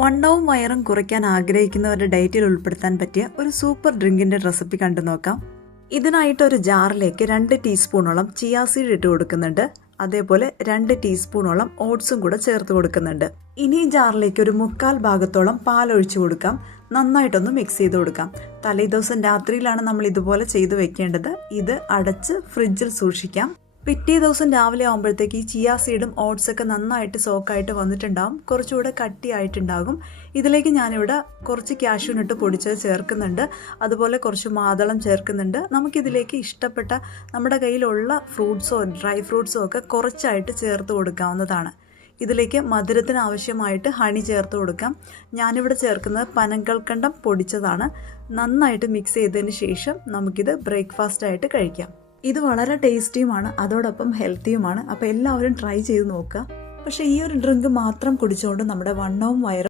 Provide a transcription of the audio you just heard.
വണ്ണവും വയറും കുറയ്ക്കാൻ ആഗ്രഹിക്കുന്നവരുടെ ഡയറ്റിൽ ഉൾപ്പെടുത്താൻ പറ്റിയ ഒരു സൂപ്പർ ഡ്രിങ്കിന്റെ റെസിപ്പി കണ്ടു നോക്കാം. ഇതിനായിട്ട് ഒരു ജാറിലേക്ക് 2 ടീസ്പൂണോളം ചിയാ സീഡ് ഇട്ട് കൊടുക്കുന്നുണ്ട്. അതേപോലെ 2 ടീസ്പൂണോളം ഓട്സും കൂടെ ചേർത്ത് കൊടുക്കുന്നുണ്ട്. ഇനി ഈ ജാറിലേക്ക് ഒരു 1/4 ഭാഗത്തോളം പാൽ ഒഴിച്ചു കൊടുക്കാം. നന്നായിട്ടൊന്ന് മിക്സ് ചെയ്ത് കൊടുക്കാം. തലേദിവസം രാത്രിയിലാണ് നമ്മൾ ഇതുപോലെ ചെയ്ത് വെക്കേണ്ടത്. ഇത് അടച്ച് ഫ്രിഡ്ജിൽ സൂക്ഷിക്കാം. പിറ്റേ ദിവസം രാവിലെ ആകുമ്പോഴത്തേക്ക് ഈ ചിയാ സീഡും ഓട്സൊക്കെ നന്നായിട്ട് സോക്കായിട്ട് വന്നിട്ടുണ്ടാകും. കുറച്ചുകൂടെ കട്ടിയായിട്ടുണ്ടാകും. ഇതിലേക്ക് ഞാനിവിടെ കുറച്ച് കാഷ്യൂനട്ട് പൊടിച്ചത് ചേർക്കുന്നുണ്ട്. അതുപോലെ കുറച്ച് മാതളം ചേർക്കുന്നുണ്ട്. നമുക്കിതിലേക്ക് ഇഷ്ടപ്പെട്ട നമ്മുടെ കയ്യിലുള്ള ഫ്രൂട്ട്സോ ഡ്രൈ ഫ്രൂട്ട്സോ ഒക്കെ കുറച്ചായിട്ട് ചേർത്ത് കൊടുക്കാവുന്നതാണ്. ഇതിലേക്ക് മധുരത്തിന് ആവശ്യമായിട്ട് ഹണി ചേർത്ത് കൊടുക്കാം. ഞാനിവിടെ ചേർക്കുന്നത് പനങ്കൽക്കണ്ടം പൊടിച്ചതാണ്. നന്നായിട്ട് മിക്സ് ചെയ്തതിന് ശേഷം നമുക്കിത് ബ്രേക്ക്ഫാസ്റ്റായിട്ട് കഴിക്കാം. ഇത് വളരെ ടേസ്റ്റിയുമാണ്, അതോടൊപ്പം ഹെൽത്തിയുമാണ്. അപ്പോൾ എല്ലാവരും ട്രൈ ചെയ്ത് നോക്കുക. പക്ഷേ ഈ ഒരു ഡ്രിങ്ക് മാത്രം കുടിച്ചുകൊണ്ട് നമ്മുടെ വണ്ണവും വയറും